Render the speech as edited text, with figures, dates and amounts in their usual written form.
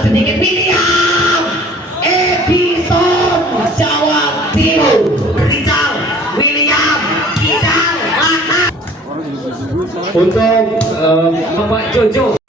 sedikit. William Edison Jawa Timur. Rizal William Rizal. Untuk Bapak Jojo